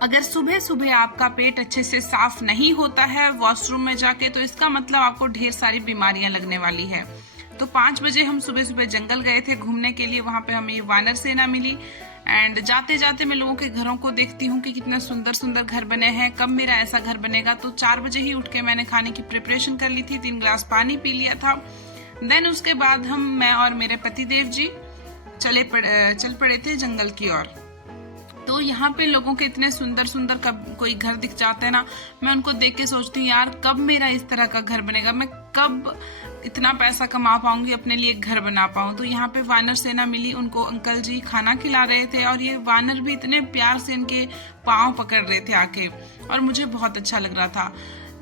अगर सुबह सुबह आपका पेट अच्छे से साफ नहीं होता है वॉशरूम में जाके, तो इसका मतलब आपको ढेर सारी बीमारियां लगने वाली है। तो 5 बजे हम सुबह सुबह जंगल गए थे घूमने के लिए, वहां पे हमें ये वानर सेना मिली। एंड जाते जाते मैं लोगों के घरों को देखती हूँ कि कितना सुंदर सुंदर घर बने हैं, कब मेरा ऐसा घर बनेगा। तो 4 बजे ही उठ के मैंने खाने की प्रिपरेशन कर ली थी, 3 गिलास पानी पी लिया था। देन उसके बाद मैं और मेरे पतिदेव जी चल पड़े थे जंगल की ओर। तो यहाँ पे लोगों के इतने सुंदर सुंदर कब कोई घर दिख जाते हैं ना, मैं उनको देख के सोचती हूँ यार कब मेरा इस तरह का घर बनेगा, मैं कब इतना पैसा कमा पाऊंगी, अपने लिए एक घर बना पाऊं। तो यहाँ पे वानर सेना मिली, उनको अंकल जी खाना खिला रहे थे और ये वानर भी इतने प्यार से इनके पाँव पकड़ रहे थे आके, और मुझे बहुत अच्छा लग रहा था।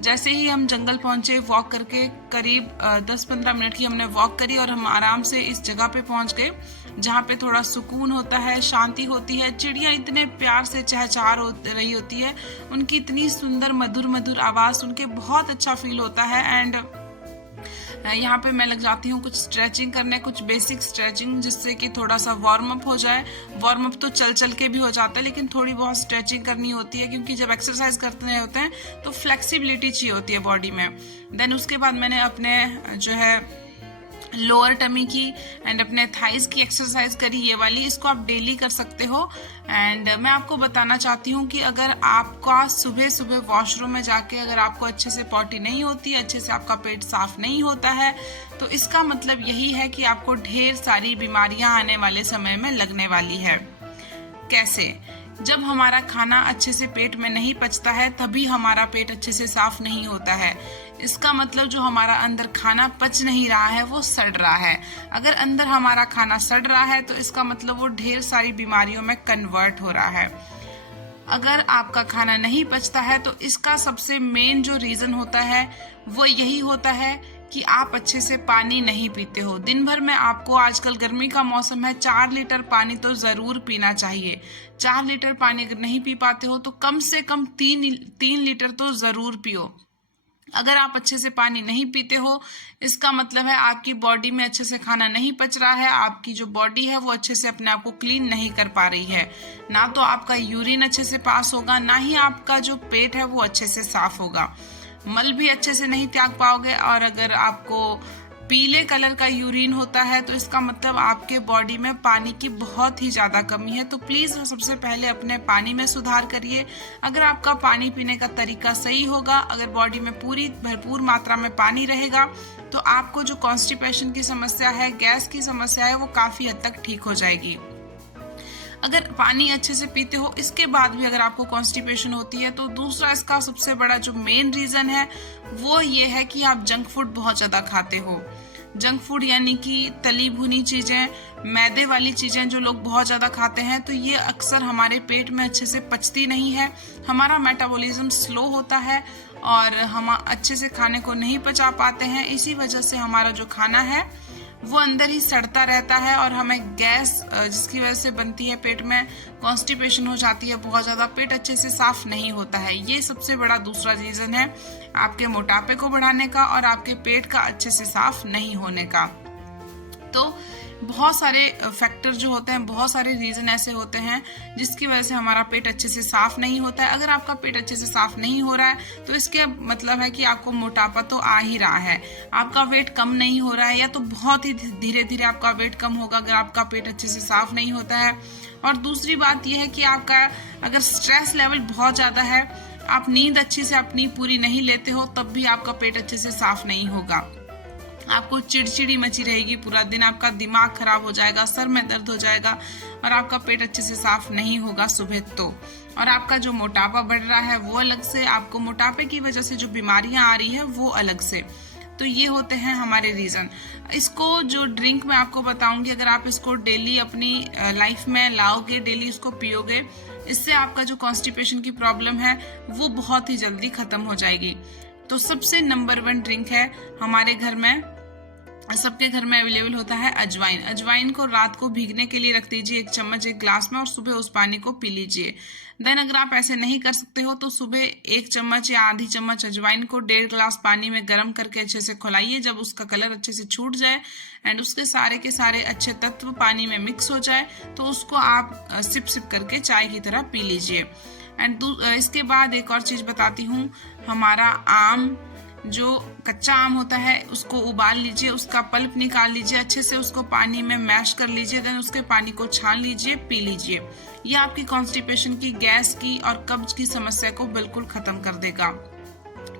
जैसे ही हम जंगल पहुंचे, वॉक करके करीब 10-15 मिनट की हमने वॉक करी और हम आराम से इस जगह पे पहुंच गए जहाँ पे थोड़ा सुकून होता है, शांति होती है। चिड़िया इतने प्यार से चहचहा रही होती है, उनकी इतनी सुंदर मधुर मधुर आवाज़ सुन के बहुत अच्छा फील होता है। एंड यहाँ पे मैं लग जाती हूँ कुछ स्ट्रेचिंग करने, कुछ बेसिक स्ट्रेचिंग, जिससे कि थोड़ा सा वार्म अप हो जाए। वार्म अप तो चल चल के भी हो जाता है, लेकिन थोड़ी बहुत स्ट्रेचिंग करनी होती है, क्योंकि जब एक्सरसाइज करते होते हैं तो फ्लेक्सिबिलिटी चाहिए होती है बॉडी में। देन उसके बाद मैंने अपने जो है लोअर टमी की एंड अपने थाइज की एक्सरसाइज करी, ये वाली। इसको आप डेली कर सकते हो। एंड मैं आपको बताना चाहती हूँ कि अगर आपका सुबह सुबह वॉशरूम में जाके अगर आपको अच्छे से पॉटी नहीं होती, अच्छे से आपका पेट साफ नहीं होता है, तो इसका मतलब यही है कि आपको ढेर सारी बीमारियां आने वाले समय में लगने वाली है। कैसे? जब हमारा खाना अच्छे से पेट में नहीं पचता है तभी हमारा पेट अच्छे से साफ नहीं होता है। इसका मतलब जो हमारा अंदर खाना पच नहीं रहा है वो सड़ रहा है। अगर अंदर हमारा खाना सड़ रहा है तो इसका मतलब वो ढेर सारी बीमारियों में कन्वर्ट हो रहा है। अगर आपका खाना नहीं पचता है तो इसका सबसे मेन जो रीजन होता है वो यही होता है कि आप अच्छे से पानी नहीं पीते हो। दिन भर में आपको, आजकल गर्मी का मौसम है, 4 लीटर पानी तो जरूर पीना चाहिए। 4 लीटर पानी अगर नहीं पी पाते हो तो कम से कम 3 लीटर तो जरूर पियो। अगर आप अच्छे से पानी नहीं पीते हो, इसका मतलब है आपकी बॉडी में अच्छे से खाना नहीं पच रहा है, आपकी जो बॉडी है वो अच्छे से अपने आप को क्लीन नहीं कर पा रही है। ना तो आपका यूरिन अच्छे से पास होगा, ना ही आपका जो पेट है वो अच्छे से साफ होगा। मल भी अच्छे से नहीं त्याग पाओगे। और अगर आपको पीले कलर का यूरिन होता है तो इसका मतलब आपके बॉडी में पानी की बहुत ही ज़्यादा कमी है। तो प्लीज़ सबसे पहले अपने पानी में सुधार करिए। अगर आपका पानी पीने का तरीका सही होगा, अगर बॉडी में पूरी भरपूर मात्रा में पानी रहेगा, तो आपको जो कॉन्स्टिपेशन की समस्या है, गैस की समस्या है, वो काफ़ी हद तक ठीक हो जाएगी। अगर पानी अच्छे से पीते हो, इसके बाद भी अगर आपको कॉन्स्टिपेशन होती है, तो दूसरा इसका सबसे बड़ा जो मेन रीज़न है वो ये है कि आप जंक फूड बहुत ज़्यादा खाते हो। जंक फूड यानी कि तली भुनी चीज़ें, मैदे वाली चीज़ें जो लोग बहुत ज़्यादा खाते हैं, तो ये अक्सर हमारे पेट में अच्छे से पचती नहीं है। हमारा मेटाबॉलिज्म स्लो होता है और हम अच्छे से खाने को नहीं पचा पाते हैं। इसी वजह से हमारा जो खाना है वो अंदर ही सड़ता रहता है और हमें गैस जिसकी वजह से बनती है, पेट में कॉन्स्टिपेशन हो जाती है बहुत ज़्यादा, पेट अच्छे से साफ नहीं होता है। ये सबसे बड़ा दूसरा रीज़न है आपके मोटापे को बढ़ाने का और आपके पेट का अच्छे से साफ नहीं होने का। तो बहुत सारे फैक्टर जो होते हैं, बहुत सारे रीज़न ऐसे होते हैं जिसकी वजह से हमारा पेट अच्छे से साफ नहीं होता है। अगर आपका पेट अच्छे से साफ नहीं हो रहा है तो इसके मतलब है कि आपको मोटापा तो आ ही रहा है, आपका वेट कम नहीं हो रहा है, या तो बहुत ही धीरे धीरे आपका वेट कम होगा अगर आपका पेट अच्छे से साफ नहीं होता है। और दूसरी बात यह है कि आपका अगर स्ट्रेस लेवल बहुत ज़्यादा है, आप नींद अच्छी से अपनी पूरी नहीं लेते हो, तब भी आपका पेट अच्छे से साफ नहीं होगा। आपको चिड़चिड़ी मची रहेगी पूरा दिन, आपका दिमाग खराब हो जाएगा, सर में दर्द हो जाएगा और आपका पेट अच्छे से साफ नहीं होगा सुबह तो। और आपका जो मोटापा बढ़ रहा है वो अलग से, आपको मोटापे की वजह से जो बीमारियां आ रही है वो अलग से। तो ये होते हैं हमारे रीज़न। इसको जो ड्रिंक मैं आपको बताऊंगी, अगर आप इसको डेली अपनी लाइफ में लाओगे, डेली इसको पियोगे, इससे आपका जो कॉन्स्टिपेशन की प्रॉब्लम है वो बहुत ही जल्दी खत्म हो जाएगी। तो सबसे नंबर 1 ड्रिंक है हमारे घर में सबके घर में अवेलेबल होता है अजवाइन। अजवाइन को रात को भीगने के लिए रख दीजिए 1 चम्मच एक ग्लास में और सुबह उस पानी को पी लीजिए। देन अगर आप ऐसे नहीं कर सकते हो तो सुबह 1 चम्मच या आधी चम्मच अजवाइन को 1.5 गिलास पानी में गर्म करके अच्छे से खौलाइए। जब उसका कलर अच्छे से छूट जाए एंड उसके सारे के सारे अच्छे तत्व पानी में मिक्स हो जाए तो उसको आप सिप सिप करके चाय की तरह पी लीजिए। एंड इसके बाद एक और चीज़ बताती हूँ, हमारा आम जो कच्चा आम होता है उसको उबाल लीजिए, उसका पल्प निकाल लीजिए, अच्छे से उसको पानी में मैश कर लीजिए, देन उसके पानी को छान लीजिए, पी लीजिए। ये आपकी कॉन्स्टिपेशन की, गैस की और कब्ज की समस्या को बिल्कुल खत्म कर देगा।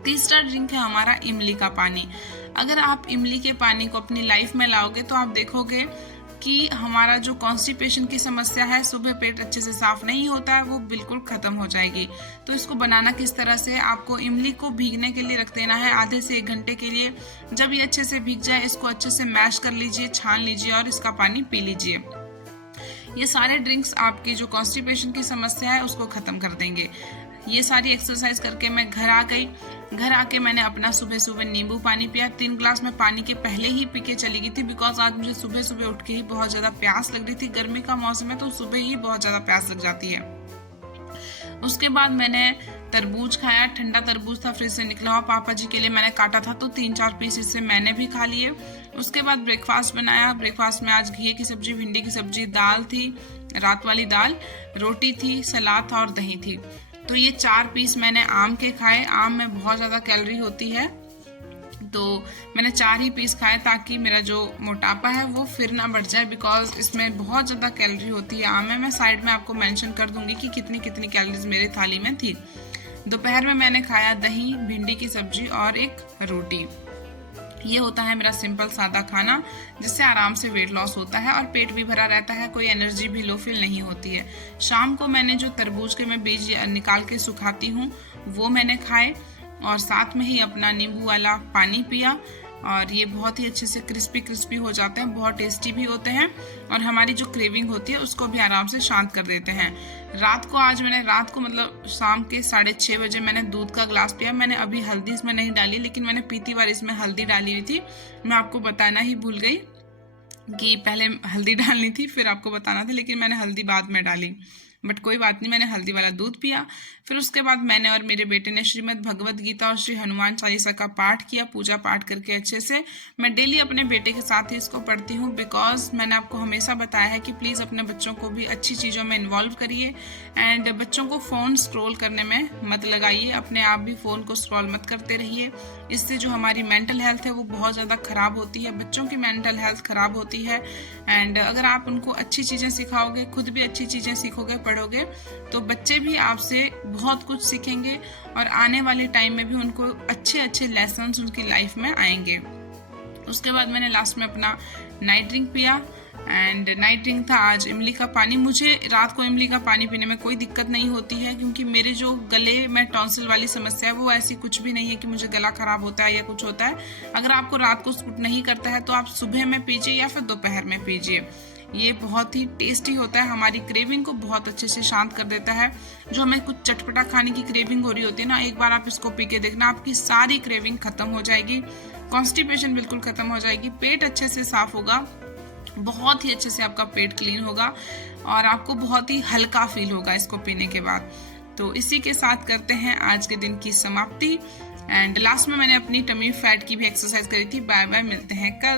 तीसरा ड्रिंक है हमारा इमली का पानी। अगर आप इमली के पानी को अपनी लाइफ में लाओगे तो आप देखोगे कि हमारा जो कॉन्स्टिपेशन की समस्या है, सुबह पेट अच्छे से साफ नहीं होता है, वो बिल्कुल खत्म हो जाएगी। तो इसको बनाना किस तरह से, आपको इमली को भीगने के लिए रख देना है आधे से 1 घंटे के लिए। जब ये अच्छे से भीग जाए इसको अच्छे से मैश कर लीजिए, छान लीजिए और इसका पानी पी लीजिए। ये सारे ड्रिंक्स आपकी जो कॉन्स्टिपेशन की समस्या है उसको खत्म कर देंगे। ये सारी एक्सरसाइज करके मैं घर आ गई। घर आके मैंने अपना सुबह सुबह नींबू पानी पिया। 3 ग्लास में पानी के पहले ही पी के चली गई थी, बिकॉज आज मुझे सुबह सुबह उठ के ही बहुत ज़्यादा प्यास लग रही थी। गर्मी का मौसम है तो सुबह ही बहुत ज़्यादा प्यास लग जाती है। उसके बाद मैंने तरबूज खाया, ठंडा तरबूज था, फ्रिज से निकला हुआ, पापा जी के लिए मैंने काटा था तो 3-4 पीस इससे मैंने भी खा लिए। उसके बाद ब्रेकफास्ट बनाया। ब्रेकफास्ट में आज घिये की सब्जी, भिंडी की सब्जी, दाल थी, रात वाली दाल, रोटी थी, सलाद था और दही थी। तो ये 4 पीस मैंने आम के खाए। आम में बहुत ज़्यादा कैलोरी होती है तो मैंने 4 ही पीस खाए ताकि मेरा जो मोटापा है वो फिर ना बढ़ जाए, बिकॉज इसमें बहुत ज़्यादा कैलोरी होती है आम में। मैं साइड में आपको मेंशन कर दूंगी कि कितनी कितनी कैलोरीज मेरे थाली में थी। दोपहर में मैंने खाया दही, भिंडी की सब्जी और एक रोटी। ये होता है मेरा सिंपल सादा खाना, जिससे आराम से वेट लॉस होता है और पेट भी भरा रहता है, कोई एनर्जी भी लो फील नहीं होती है। शाम को मैंने जो तरबूज के मैं बीज निकाल के सुखाती हूँ वो मैंने खाए और साथ में ही अपना नींबू वाला पानी पिया और ये बहुत ही अच्छे से क्रिस्पी क्रिस्पी हो जाते हैं, बहुत टेस्टी भी होते हैं और हमारी जो क्रेविंग होती है उसको भी आराम से शांत कर देते हैं। रात को मतलब शाम के 6:30 बजे मैंने दूध का ग्लास पिया। मैंने अभी हल्दी इसमें नहीं डाली, लेकिन मैंने पीती बार इसमें हल्दी डाली हुई थी। मैं आपको बताना ही भूल गई कि पहले हल्दी डालनी थी, फिर आपको बताना था, लेकिन मैंने हल्दी बाद में डाली। बट कोई बात नहीं, मैंने हल्दी वाला दूध पिया। फिर उसके बाद मैंने और मेरे बेटे ने श्रीमद् भगवद गीता और श्री हनुमान चालीसा का पाठ किया, पूजा पाठ करके अच्छे से। मैं डेली अपने बेटे के साथ ही इसको पढ़ती हूँ, बिकॉज मैंने आपको हमेशा बताया है कि प्लीज़ अपने बच्चों को भी अच्छी चीज़ों में इन्वॉल्व करिए एंड बच्चों को फ़ोन स्क्रॉल करने में मत लगाइए, अपने आप भी फ़ोन को स्क्रॉल मत करते रहिए। इससे जो हमारी मेंटल हेल्थ है वो बहुत ज़्यादा ख़राब होती है, बच्चों की मेंटल हेल्थ ख़राब होती है। एंड अगर आप उनको अच्छी चीज़ें सिखाओगे, खुद भी अच्छी चीज़ें सीखोगे, पढ़ोगे, तो बच्चे भी आपसे बहुत कुछ सीखेंगे और आने वाले टाइम में भी उनको अच्छे अच्छे लेसन्स उनकी लाइफ में आएंगे। उसके बाद मैंने लास्ट में अपना नाइट ड्रिंक पिया एंड नाइट ड्रिंक था आज इमली का पानी। मुझे रात को इमली का पानी पीने में कोई दिक्कत नहीं होती है, क्योंकि मेरे जो गले में टॉन्सिल वाली समस्या है वो ऐसी कुछ भी नहीं है कि मुझे गला खराब होता है या कुछ होता है। अगर आपको रात को सूट नहीं करता है तो आप सुबह में पीजिए या फिर दोपहर में पीजिए। ये बहुत ही टेस्टी होता है, हमारी क्रेविंग को बहुत अच्छे से शांत कर देता है। जो हमें कुछ चटपटा खाने की क्रेविंग हो रही होती है ना, एक बार आप इसको पी के देखना, आपकी सारी क्रेविंग खत्म हो जाएगी, कॉन्स्टिपेशन बिल्कुल खत्म हो जाएगी, पेट अच्छे से साफ होगा, बहुत ही अच्छे से आपका पेट क्लीन होगा और आपको बहुत ही हल्का फील होगा इसको पीने के बाद। तो इसी के साथ करते हैं आज के दिन की समाप्ति एंड लास्ट में मैंने अपनी टमी फैट की भी एक्सरसाइज करी थी। बाय बाय, मिलते हैं कल।